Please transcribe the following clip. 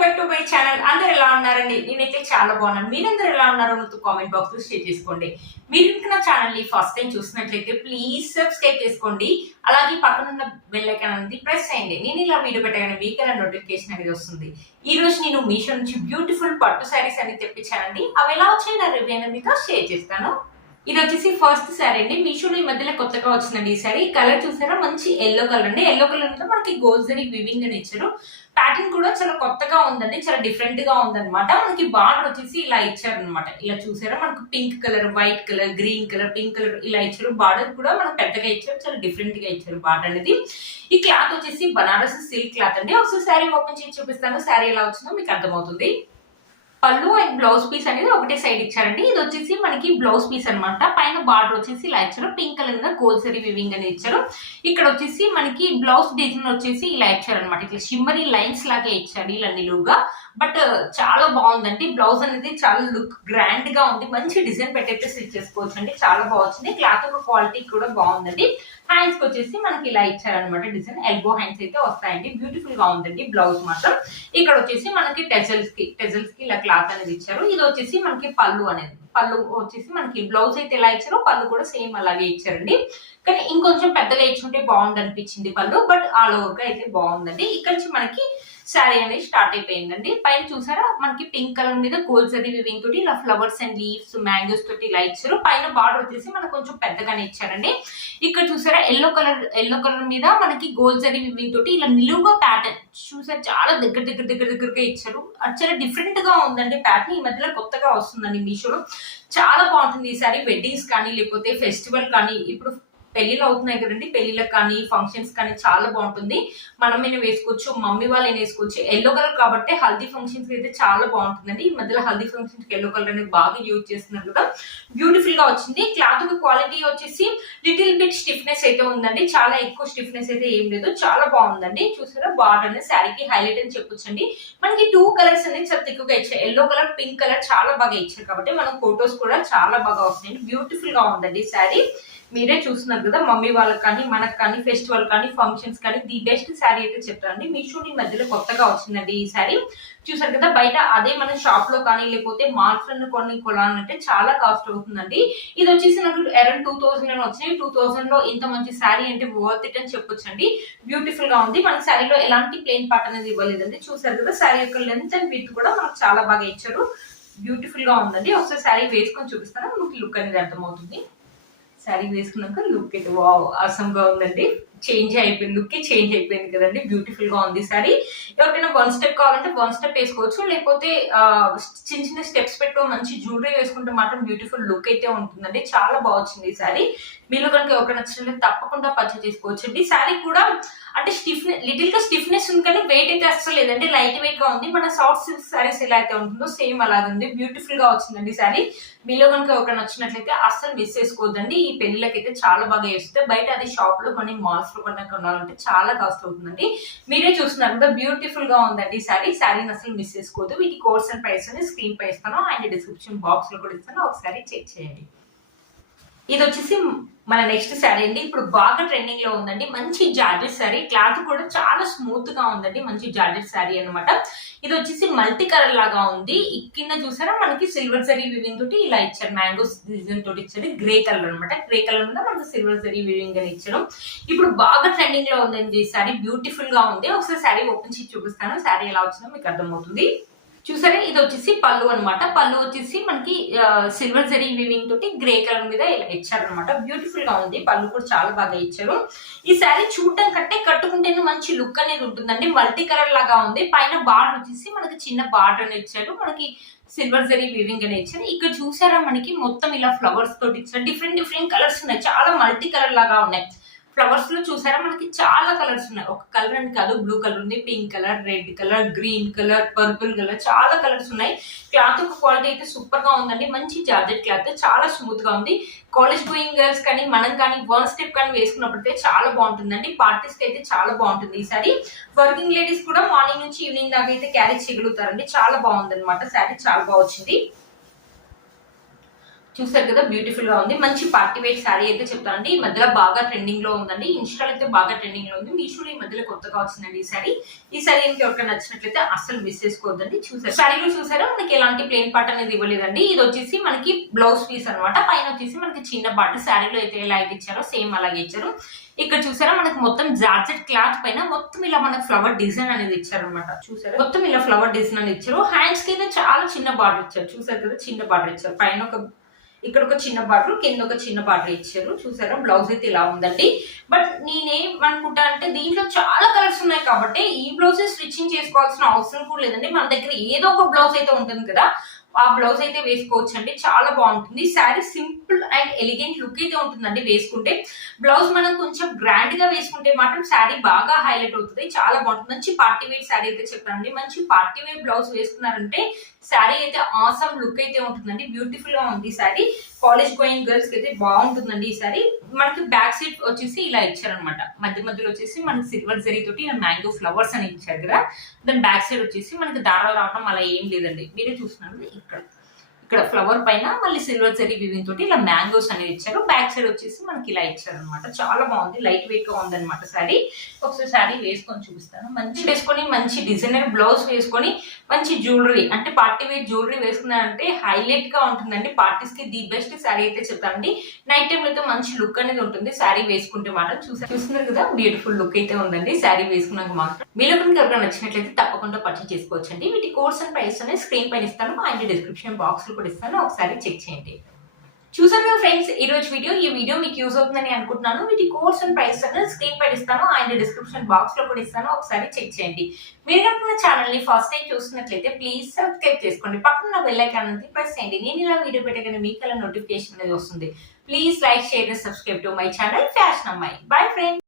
Welcome back to my channel. అందరు ఎలా ఉన్నారండి? నేనైతే చాలా బాగున్నాను. మీరందరూ ఎలా ఉన్నారో నాతో కామెంట్ బాక్స్ లో షేర్ చేసుకోండి. మీరు ఇంకా నా ఛానల్ ని ఫస్ట్ టైం చూసినట్లయితే ప్లీజ్ సబ్స్క్రైబ్ చేసుకోండి. అలాగే పక్కన ఉన్న బెల్ ఐకాన్ అనేది ప్రెస్ చేయండి. నేను ఇలా వీడియో పెట్టగానే మీకు నోటిఫికేషన్ అనేది వస్తుంది. ఈ రోజు నేను మీషో నుంచి బ్యూటిఫుల్ పట్టు శారీస్ అనేది తెప్పించానండి. అవి ఎలా వచ్చాయి నా రివ్యూ అనేది మీతో షేర్ చేస్తాను. ఇది వచ్చేసి ఫస్ట్ శారీ అండి. మీషోలో ఈ మధ్యలో కొత్తగా వచ్చిందండి ఈ శారీ. కలర్ చూసారా, మంచి ఎల్లో కలర్ అండి. ఎల్లో కలర్ మీద మనకి గోల్డ్ జరీ వివింగ్ అని ఇచ్చారు. ప్యాటర్న్ కూడా చాలా కొత్తగా ఉందండి, చాలా డిఫరెంట్ గా ఉందన్నమాట. మనకి బార్డర్ వచ్చేసి ఇలా ఇచ్చారు అనమాట. ఇలా చూసారా, మనకు pink colour, white colour, green colour, pink colour ఇలా ఇచ్చారు. బార్డర్ కూడా మనకు పెద్దగా ఇచ్చారు, చాలా డిఫరెంట్ గా ఇచ్చారు బార్డర్ అనేది. ఈ క్లాత్ వచ్చేసి బనారస్ సిల్క్ క్లాత్ అండి. ఒకసారి శారీ ఓపెన్ చేసి చూపిస్తాను. శారీ ఎలా వచ్చిందో మీకు అర్థమవుతుంది. పళ్ళు అండ్ బ్లౌజ్ పీస్ అనేది ఒకటే సైడ్ ఇచ్చారండి. ఇది వచ్చేసి మనకి బ్లౌజ్ పీస్ అనమాట. పైన బార్డర్ వచ్చేసి ఇలా ఇచ్చారు, పింక్ కలర్ మీద గోల్డ్ జరీ వివింగ్ అని ఇచ్చారు. ఇక్కడ వచ్చేసి మనకి బ్లౌజ్ డిజైన్ వచ్చేసి ఇలా ఇచ్చారు అనమాట. ఇట్లా షిమ్మరీ లైన్స్ లాగే ఇచ్చారు ఇలా నిలువుగా. బట్ చాలా బాగుందండి. బ్లౌజ్ అనేది చాలా లుక్ గ్రాండ్ గా ఉంది. మంచి డిజైన్ పెట్టయితే స్టిచ్ చేసుకోవచ్చు అండి. చాలా బాగుంది. క్లాత్ యొక్క క్వాలిటీ కూడా బాగుందండి. హ్యాండ్స్ కి వచ్చేసి మనకి ఇలా ఇచ్చారనమాట డిజైన్. ఎల్బో హ్యాండ్స్ అయితే వస్తాయండి. బ్యూటిఫుల్ గా ఉందండి బ్లౌజ్ మాత్రం. ఇక్కడ వచ్చేసి మనకి టెజల్స్ కి ఇలా క్లాత్ అనేది ఇచ్చారు. ఇది వచ్చేసి మనకి పళ్ళు అనేది. పళ్ళు వచ్చేసి మనకి బ్లౌజ్ అయితే ఎలా ఇచ్చారో పళ్ళు కూడా సేమ్ అలాగే ఇచ్చారండి. కానీ ఇంకొంచెం పెద్దగా ఇచ్చుంటే బాగుంది అనిపించింది పళ్ళు. బట్ ఆల్ ఓవర్ గా అయితే బాగుందండి. ఇక్కడ నుంచి మనకి శారీ అనేది స్టార్ట్ అయిపోయిందండి. పైన చూసారా, మనకి పింక్ కలర్ మీద గోల్డ్ జరీ వివింగ్ తోటి ఇలా ఫ్లవర్స్ అండ్ లీవ్స్, మ్యాంగోస్ తోటి ఇలా ఇచ్చారు. పైన బార్డర్ వచ్చేసి మనకు కొంచెం పెద్దగానే ఇచ్చారండి. ఇక్కడ చూసారా, ఎల్లో కలర్ మీద మనకి గోల్డ్ జరీ వివింగ్ తోటి ఇలా నిలువుగా ప్యాటర్న్ చూసారు. చాలా దగ్గరగా ఇచ్చారు. అది చాలా డిఫరెంట్ గా ఉందండి ప్యాటర్న్. ఈ మధ్యలో కొత్తగా వస్తుందండి మీషోలో. చాలా బాగుంటుంది ఈ సారీ. వెడ్డింగ్స్ కానీ లేకపోతే ఫెస్టివల్ కానీ, ఇప్పుడు పెళ్లిళ్ళు అవుతున్నాయి కదండి, పెళ్లిళ్ళకి కానీ ఫంక్షన్స్ కానీ చాలా బాగుంటుంది. మనమైనా వేసుకోవచ్చు, మమ్మీ వాళ్ళైనా వేసుకోవచ్చు. ఎల్లో కలర్ కాబట్టి హల్దీ ఫంక్షన్స్ అయితే చాలా బాగుంటుందండి. ఈ మధ్యలో హల్దీ ఫంక్షన్స్ కి ఎల్లో కలర్ అనేది బాగా యూజ్ చేస్తున్నారు కదా. బ్యూటిఫుల్ గా వచ్చింది. క్లాత్ క్వాలిటీ వచ్చేసి లిటిల్ బిట్ స్టిఫ్నెస్ అయితే ఉందండి. చాలా ఎక్కువ స్టిఫ్నెస్ అయితే ఏం లేదు. చాలా బాగుందండి. చూసారా, బార్డర్ అనేది శారీకి హైలైట్ అని చెప్పొచ్చండి. మనకి 2 కలర్స్ అనేది చాలా ఎక్కువగా ఇచ్చారు. ఎల్లో కలర్, పింక్ కలర్ చాలా బాగా ఇచ్చారు కాబట్టి మనం ఫొటోస్ కూడా చాలా బాగా వస్తాయండి. బ్యూటిఫుల్ గా ఉందండి శారీ. మీరే చూస్తున్నారు కదా, మమ్మీ వాళ్ళకి కానీ మనకు కానీ ఫెస్టివల్ కానీ ఫంక్షన్స్ కానీ ది బెస్ట్ శారీ అయితే చెప్తారండి. మీషో ఈ మధ్యలో కొత్తగా వచ్చిందండి ఈ శారీ. చూసారు కదా, బయట అదే మన షాప్ లో కానీ లేకపోతే మాల్స్ లో కొనాలంటే చాలా కాస్ట్ అవుతుందండి. ఇది వచ్చేసి నాకు అరౌండ్ 2000 అని వచ్చినాయి. 2000 లో ఇంత మంచి శారీ అంటే వర్త్ ఇట్ అని చెప్పొచ్చండి. బ్యూటిఫుల్ గా ఉంది. మన శారీలో ఎలాంటి ప్లెయిన్ పార్ట్ అనేది ఇవ్వలేదండి. చూసారు కదా, శారీ యొక్క లెంత్ అండ్ విడ్త్ కూడా మనకు చాలా బాగా ఇచ్చారు. బ్యూటిఫుల్ గా ఉందండి. ఒకసారి శారీ వేసుకొని చూపిస్తాను, మీకు లుక్ అనేది అర్థమవుతుంది. శారీ వేసుకున్నాక లుక్ అయితే వావ్ ఆసమ్ గా ఉందండి. లుక్ చేంజ్ అయిపోయింది కదండి. బ్యూటిఫుల్ గా ఉంది శారీ. ఎవరికైనా 1 స్టెప్ కావాలంటే 1 స్టెప్ వేసుకోవచ్చు, లేకపోతే చిన్న స్టెప్స్ పెట్టు మంచి జ్యువెలరీ వేసుకుంటే మాత్రం బ్యూటిఫుల్ లుక్ అయితే ఉంటుందండి. చాలా బాగుంది ఈ శారీ. మీలో కనుక ఎవరికైనా నచ్చినట్లయితే తప్పకుండా పర్చేస్ చేసుకోవచ్చు అండి. శారీ కూడా అంటే లిటిల్ గా స్టిఫ్నెస్ ఉంది, కానీ వెయిట్ అయితే అస్సలు లేదండి. లైట్ వెయిట్ గా ఉంది. మన సాఫ్ట్ సిల్క్ శారీస్ ఎలా అయితే ఉంటుందో సేమ్ అలాగే ఉంది. బ్యూటిఫుల్ గా వచ్చిందండి శారీ. మీలో కనుక ఎవరికైనా నచ్చినట్లయితే అస్సలు మిస్ చేసుకోవద్దండి. ఈ పెళ్లిళ్ళకైతే చాలా బాగా వేస్తే బయట అది షాప్ లో కొన్ని మాల్స్ లో కొనాలంటే చాలా కాస్ట్ అవుతుందండి. మీరే చూస్తున్నారు కదా, బ్యూటిఫుల్ గా ఉందండి శారీ. శారీని అసలు మిస్ చేసుకోవద్దు. వీటి కోర్స్ అండ్ ప్రైస్ అని స్క్రీన్ పై ఇస్తాను అండ్ డిస్క్రిప్షన్ బాక్స్ లో కూడా ఇస్తాను, ఒకసారి చెక్ చేయండి. ఇది వచ్చేసి మన నెక్స్ట్ శారీ అండి. ఇప్పుడు బాగా ట్రెండింగ్ లో ఉందండి. మంచి జార్జెట్ శారీ. క్లాత్ కూడా చాలా స్మూత్ గా ఉందండి. మంచి జార్జెట్ శారీ అనమాట. ఇది వచ్చేసి మల్టీ కలర్ లాగా ఉంది. కింద చూసారా, మనకి సిల్వర్ జరీ వివింగ్ తోటి ఇలా ఇచ్చారు. మ్యాంగోస్ డిజైన్ తోటి ఇచ్చారు. గ్రే కలర్ అనమాట. గ్రే కలర్ మీద మనకి సిల్వర్ జరీ వివింగ్ అని ఇచ్చారు. ఇప్పుడు బాగా ట్రెండింగ్ లో ఉందండి ఈ శారీ. బ్యూటిఫుల్ గా ఉంది. ఒకసారి శారీ ఓపెన్ చేసి చూపిస్తాను. శారీ ఎలా వచ్చిందో మీకు అర్థమవుతుంది. చూసారా, ఇది వచ్చేసి పళ్ళు అనమాట. పళ్ళు వచ్చేసి మనకి సిల్వర్ జరీ వివింగ్ తోటి గ్రే కలర్ మీద ఇలా ఇచ్చారనమాట. బ్యూటిఫుల్ గా ఉంది. పళ్ళు కూడా చాలా బాగా ఇచ్చారు. ఈ శారీ చూడటం కంటే కట్టుకుంటేనే మంచి లుక్ అనేది ఉంటుందండి. మల్టీ కలర్ లాగా ఉంది. పైన బార్డర్ వచ్చేసి మనకి చిన్న బార్డర్ అని ఇచ్చారు. మనకి సిల్వర్ జరీ వివింగ్ అని ఇచ్చారు. ఇక్కడ చూసారా, మనకి మొత్తం ఇలా ఫ్లవర్స్ తోటి ఇచ్చారు. డిఫరెంట్ కలర్స్ ఉన్నాయి. చాలా మల్టీ కలర్ లాగా ఉన్నాయి. ఫ్లవర్స్ లో చూసారా, మనకి చాలా కలర్స్ ఉన్నాయి. ఒక కలర్ అని కాదు, బ్లూ కలర్ ఉంది, pink colour, red colour, green colour, purple colour, చాలా కలర్స్ ఉన్నాయి. క్లాత్ క్వాలిటీ అయితే సూపర్ గా ఉందండి. మంచి జార్జెట్ క్లాత్, చాలా స్మూత్ గా ఉంది. కాలేజ్ గోయింగ్ గర్ల్స్ కానీ మనం కానీ 1 స్టెప్ కానీ వేసుకున్నప్పుడైతే చాలా బాగుంటుందండి. పార్టీస్ కి అయితే చాలా బాగుంటుంది ఈ సారీ. వర్కింగ్ లేడీస్ కూడా మార్నింగ్ నుంచి ఈవినింగ్ దాకా అయితే క్యారీ చేయగలుగుతారండి. చాలా బాగుంది అనమాట శారీ. చాలా బాగా వచ్చింది. చూసారు కదా బ్యూటిఫుల్ గా ఉంది. మంచి పార్టీ వేర్ శారీ అయితే చెప్తానండి. ఈ మధ్యలో బాగా ట్రెండింగ్ లో ఉందండి. ఇన్స్టాల్ అయితే బాగా ట్రెండింగ్ లో ఉంది. మీషోలో ఈ మధ్యలో కొత్తగా వచ్చిందండి ఈ శారీ. ఈ శారీ ఇంకా ఎవరికైనా నచ్చినట్లయితే అస్సలు మిస్ చేసుకోవద్దండి. చూసారు శారీలో చూసారా మనకి ఎలాంటి ప్లెయిన్ పార్ట్ అనేది ఇవ్వలేదండి. ఇది వచ్చేసి మనకి బ్లౌజ్ పీస్ అనమాట. పైన వచ్చేసి మనకి చిన్న బార్డర్, శారీలో అయితే ఎలా అయితే ఇచ్చారో సేమ్ అలాగే ఇచ్చారు. ఇక్కడ చూసారా మనకి మొత్తం జార్జెట్ క్లాత్ పైన మొత్తం ఇలా మనకి ఫ్లవర్ డిజైన్ అనేది ఇచ్చారు అనమాట. చూసారా మొత్తం ఇలా ఫ్లవర్ డిజైన్ అనేది ఇచ్చారు. హ్యాండ్స్ కి అయితే చాలా చిన్న బార్డర్ ఇచ్చారు. చూసారు కదా చిన్న బార్డర్ ఇచ్చారు. పైన ఇక్కడ ఒక చిన్న బార్డర్, కింద ఒక చిన్న బార్డర్ ఇచ్చారు. చూసారా బ్లౌజ్ అయితే ఇలా ఉందండి. బట్ నేనేమనుకుంటా అంటే దీంట్లో చాలా కలర్స్ ఉన్నాయి కాబట్టి ఈ బ్లౌజ్ స్టిచ్చింగ్ చేసుకోవాల్సిన అవసరం కూడా లేదండి. మన దగ్గర ఏదో ఒక బ్లౌజ్ అయితే ఉంటుంది కదా, ఆ బ్లౌజ్ అయితే వేసుకోవచ్చు అండి. చాలా బాగుంటుంది. Sari simple and elegant look అయితే ఉంటుందండి వేసుకుంటే. బ్లౌజ్ మనం కొంచెం గ్రాండ్ గా వేసుకుంటే మాత్రం శారీ బాగా హైలైట్ అవుతుంది. చాలా బాగుంటుంది. మంచి పార్టీ వేర్ శారీ అయితే చెప్తానండి. మంచి పార్టీ వేర్ బ్లౌజ్ వేసుకున్నారంటే శారీ అయితే ఆసమ్ లుక్ అయితే ఉంటుందండి. బ్యూటిఫుల్ గా ఉంది శారీ. కాలేజ్ గోయింగ్ గర్ల్స్ కి అయితే బాగుంటుందండి ఈ శారీ. మనకి బ్యాక్ సైడ్ వచ్చేసి ఇలా ఇచ్చారనమాట. మధ్యలో వచ్చేసి మనకి సిల్వర్ జరీ తోటి మ్యాంగో ఫ్లవర్స్ అని ఇచ్చారు కదా. దాని బ్యాక్ సైడ్ వచ్చేసి మనకి దారాలు రావడం అలా ఏం లేదండి. మీరే చూస్తున్నారు ఇక్కడ ఫ్లవర్ పైన మళ్ళీ సిల్వర్ జరీ వివింగ్ తోటి ఇలా మ్యాంగోస్ అనేది ఇచ్చారు. బ్యాక్ సైడ్ వచ్చేసి మనకి ఇలా ఇచ్చారు అనమాట. చాలా బాగుంది. లైట్ వెయిట్ గా ఉందన్నమాట శారీ. ఒకసారి శారీ వేసుకొని చూపిస్తాను. మంచి వేసుకొని మంచి డిజైనర్ బ్లౌజ్ వేసుకొని మంచి జ్యువెలరీ అంటే పార్టీ వేర్ జ్యువెలరీ వేసుకున్నారంటే హైలైట్ గా ఉంటుందండి. పార్టీస్ కి ది బెస్ట్ శారీ అయితే చెప్తానండి. నైట్ టైం అయితే మంచి లుక్ అనేది ఉంటుంది శారీ వేసుకుంటే మాత్రం. చూస్తున్నారు కదా బ్యూటిఫుల్ లుక్ అయితే ఉందండి శారీ వేసుకున్నాక మాత్రం. మీలో ఎవరికైనా నచ్చినట్లయితే తప్పకుండా పర్చేస్ చేసుకోవచ్చండి. వీటి కోర్స్ అండ్ ప్రైస్ అనేది స్క్రీన్ పైన ఇస్తాను అండ్ డిస్క్రిప్షన్ బాక్స్ లో కూడా ఇస్తాను. ఒకసారి చెక్ చేయండి. చూసారు కదా ఫ్రెండ్స్ ఈ వీడియో మీకు యూజ్ అవుతుందని అనుకుంటున్నాను. వీటి కోర్స్ అండ్ ప్రైస్ అనేది స్క్రీన్ పైన ఇస్తాను అండ్ డిస్క్రిప్షన్ బాక్స్ లో కూడా ఇస్తాను. ఒకసారి చెక్ చేయండి. మీరు కనుక ఛానల్ ని ఫస్ట్ టైం చూస్తున్నట్లయితే ప్లీజ్ సబ్స్క్రైబ్ చేసుకోండి. పక్కన బెల్ ఐకాన్ అనేది ప్రెస్ చేయండి. నేను ఇలా వీడియో పెట్టగానే మీకు అలా నోటిఫికేషన్ అనేది వస్తుంది. Please like, share and subscribe to my channel fashion Ammayi. Bye friends.